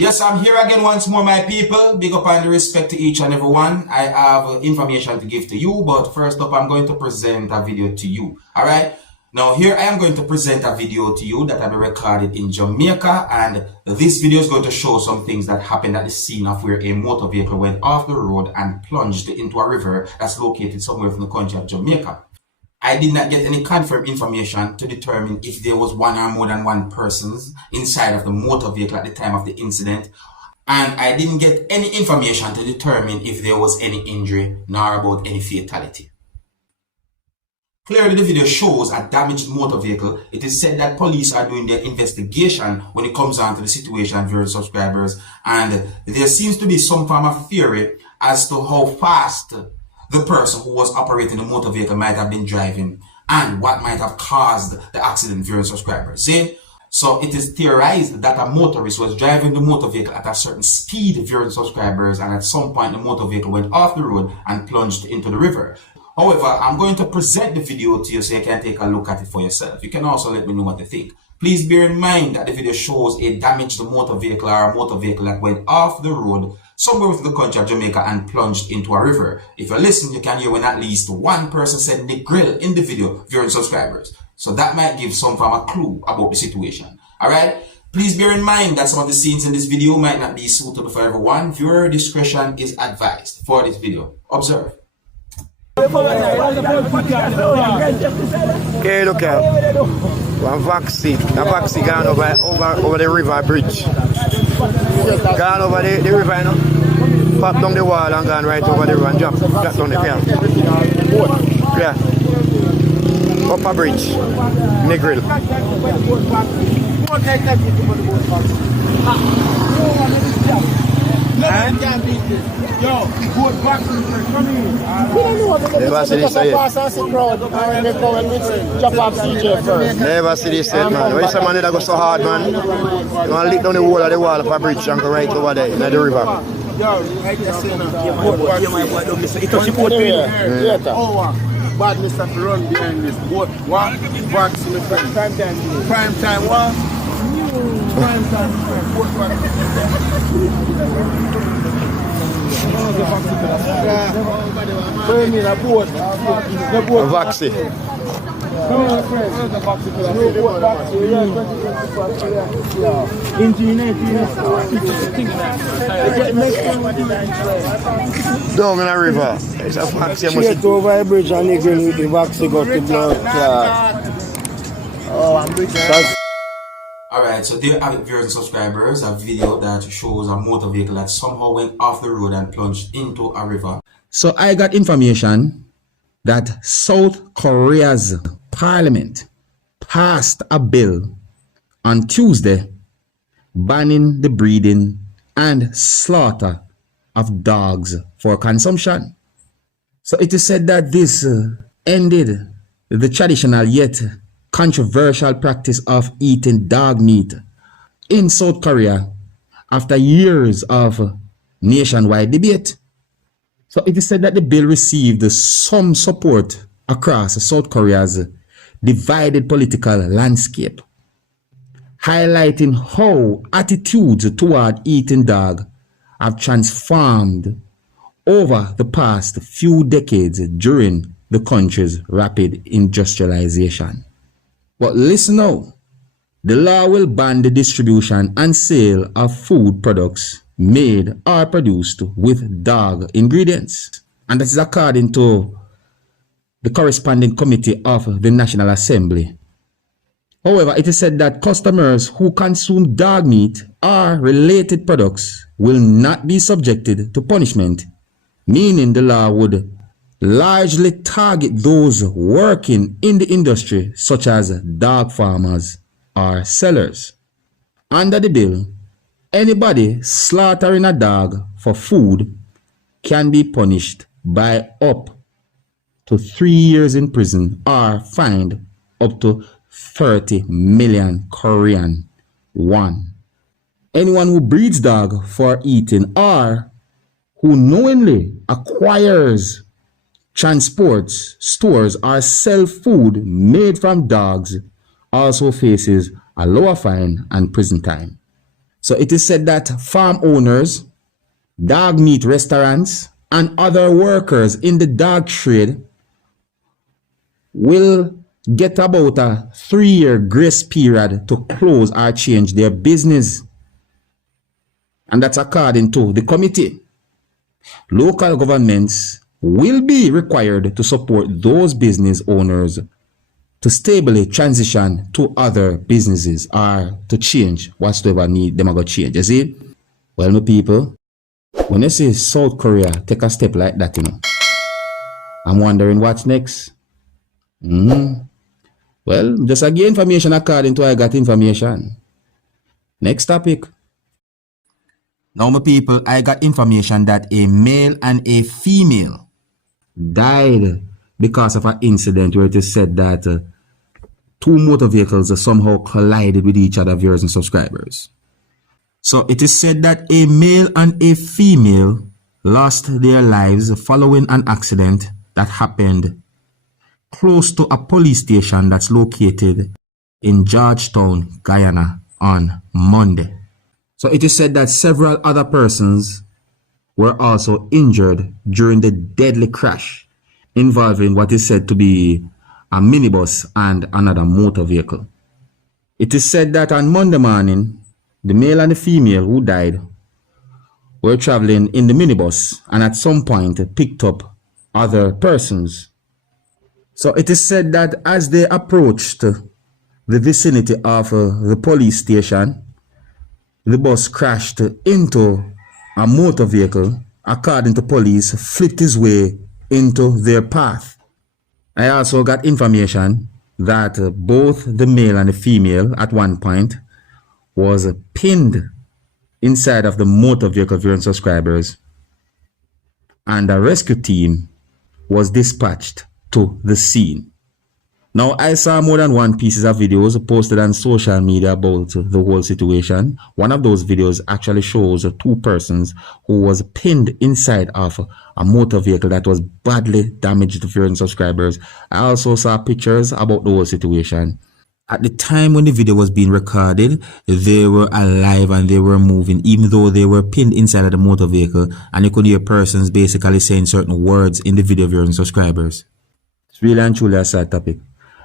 Yes, I'm here again once more, my people. Big up and respect to each and every one. I have information to give to you, but first up, I'm going to present a video to you. All right. Now, here I am going to present a video to you that I recorded in Jamaica, and this video is going to show some things that happened at the scene of where a motor vehicle went off the road and plunged into a river that's located somewhere from the country of Jamaica. I did not get any confirmed information to determine if there was one or more than one persons inside of the motor vehicle at the time of the incident, and I didn't get any information to determine if there was any injury nor about any fatality. Clearly, the video shows a damaged motor vehicle. It is said that police are doing their investigation when it comes down to the situation, viewers, subscribers, and there seems to be some form of theory as to how fast the person who was operating the motor vehicle might have been driving and what might have caused the accident, viewers, subscribers. See? So it is theorized that a motorist was driving the motor vehicle at a certain speed, viewers, subscribers, and at some point the motor vehicle went off the road and plunged into the river. However, I'm going to present the video to you so you can take a look at it for yourself. You can also let me know what you think. Please bear in mind that the video shows a damaged motor vehicle or a motor vehicle that went off the road somewhere within the country of Jamaica and plunged into a river. If you listen, you can hear when at least one person said the grill in the video, viewers, subscribers. So that might give some form of clue about the situation. Alright? Please bear in mind that some of the scenes in this video might not be suitable for everyone. Viewer discretion is advised for this video. Observe. Okay, look out. One vaccine. A vaccine gone over the river bridge. Gone over the river, you know. Pop down the wall and gone right over the river and drop down the pier. Yeah. Up a bridge. Negril. Never see this yet. Never see this yet, man. Why is a man that go so hard, man? You want to lick down the wall of the wall of a bridge and go right over there in the river. Bad Mr. to run behind this boat. What? Box in the prime time. Prime time what? Prime time. Vaccine. Down in the river. It's a vaccine. Straight over a bridge and they with the vaccine got the blood clot. Oh, I'm big. Alright, so there are viewers and subscribers, a video that shows a motor vehicle that somehow went off the road and plunged into a river. So I got information that South Korea's parliament passed a bill on Tuesday banning the breeding and slaughter of dogs for consumption. So it is said that this ended the traditional yet controversial practice of eating dog meat in South Korea after years of nationwide debate. So it is said that the bill received some support across South Korea's divided political landscape, highlighting how attitudes toward eating dog have transformed over the past few decades during the country's rapid industrialization. But listen now, the law will ban the distribution and sale of food products made or produced with dog ingredients. And that is according to the corresponding committee of the National Assembly. However, it is said that customers who consume dog meat or related products will not be subjected to punishment, meaning the law would largely target those working in the industry, such as dog farmers or sellers. Under the bill, anybody slaughtering a dog for food can be punished by up to 3 years in prison or fined up to 30 million Korean won. Anyone who breeds dog for eating or who knowingly acquires, transports, stores, or sells food made from dogs also faces a lower fine and prison time. So it is said that farm owners, dog meat restaurants, and other workers in the dog trade will get about a 3-year grace period to close or change their business. And that's according to the committee. Local governments will be required to support those business owners to stably transition to other businesses or to change whatsoever need them to change. You see? Well, my people, when you see South Korea take a step like that, I'm wondering what's next. Well, just again information according to I got information. Next topic. Now, my people, I got information that a male and a female died because of an incident where it is said that two motor vehicles somehow collided with each other, viewers and subscribers. So it is said that a male and a female lost their lives following an accident that happened close to a police station that's located in Georgetown, Guyana on Monday. So it is said that several other persons were also injured during the deadly crash involving what is said to be a minibus and another motor vehicle. It is said that on Monday morning, the male and the female who died were traveling in the minibus and at some point picked up other persons. So it is said that as they approached the vicinity of the police station, the bus crashed into a motor vehicle, according to police, flipped his way into their path. I also got information that both the male and the female at one point was pinned inside of the motor vehicle, viewing subscribers, and a rescue team was dispatched to the scene. Now, I saw more than one pieces of videos posted on social media about the whole situation. One of those videos actually shows two persons who was pinned inside of a motor vehicle that was badly damaged, viewing subscribers. I also saw pictures about the whole situation. At the time when the video was being recorded, they were alive and they were moving, even though they were pinned inside of the motor vehicle, and you could hear persons basically saying certain words in the video, viewing subscribers. It's really and truly a sad topic.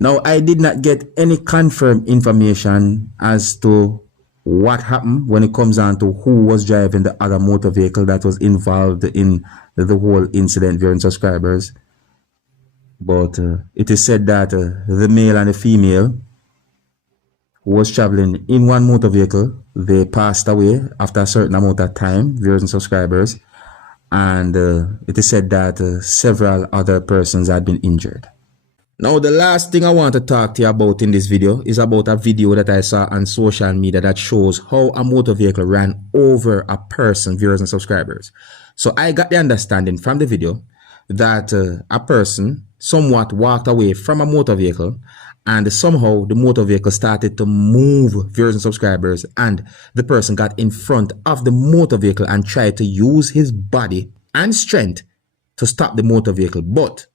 Now, I did not get any confirmed information as to what happened when it comes down to who was driving the other motor vehicle that was involved in the whole incident, viewing subscribers. But it is said that the male and the female who was traveling in one motor vehicle, they passed away after a certain amount of time, viewers and subscribers. And it is said that several other persons had been injured. Now, the last thing I want to talk to you about in this video is about a video that I saw on social media that shows how a motor vehicle ran over a person, viewers and subscribers. So I got the understanding from the video that a person somewhat walked away from a motor vehicle and somehow the motor vehicle started to move, viewers and subscribers, and the person got in front of the motor vehicle and tried to use his body and strength to stop the motor vehicle. But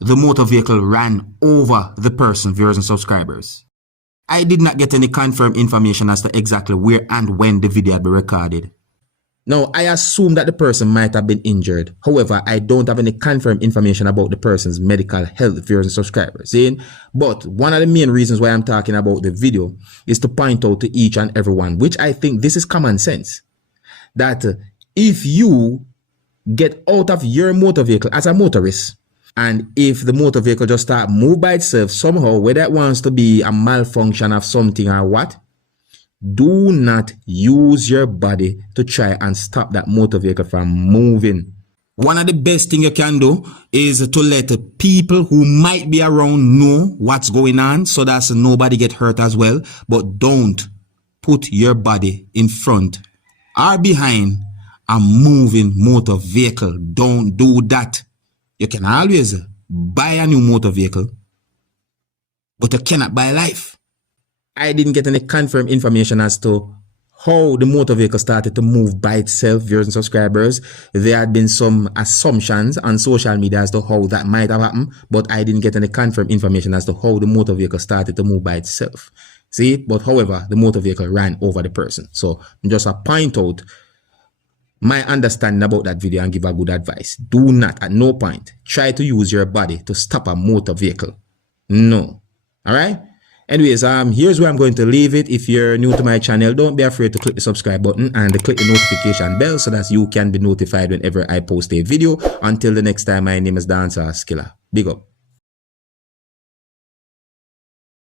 the motor vehicle ran over the person, viewers and subscribers. I did not get any confirmed information as to exactly where and when the video had been recorded. Now, I assume that the person might have been injured. However, I don't have any confirmed information about the person's medical health, viewers and subscribers. See? But one of the main reasons why I'm talking about the video is to point out to each and everyone, which I think this is common sense, that if you get out of your motor vehicle as a motorist, and if the motor vehicle just start move by itself somehow, whether it wants to be a malfunction of something or what, do not use your body to try and stop that motor vehicle from moving. One of the best things you can do is to let people who might be around know what's going on so that nobody get hurt as well. But don't put your body in front or behind a moving motor vehicle. Don't do that. You can always buy a new motor vehicle, but you cannot buy life. I didn't get any confirmed information as to how the motor vehicle started to move by itself, viewers and subscribers. There had been some assumptions on social media as to how that might have happened, but I didn't get any confirmed information as to how the motor vehicle started to move by itself. See, but however, the motor vehicle ran over the person. So just a point out my understanding about that video and give a good advice. Do not, at no point, try to use your body to stop a motor vehicle. No. All right? Anyways, here's where I'm going to leave it. If you're new to my channel, don't be afraid to click the subscribe button and click the notification bell so that you can be notified whenever I post a video. Until the next time, my name is Dancehall Skilla. Big up.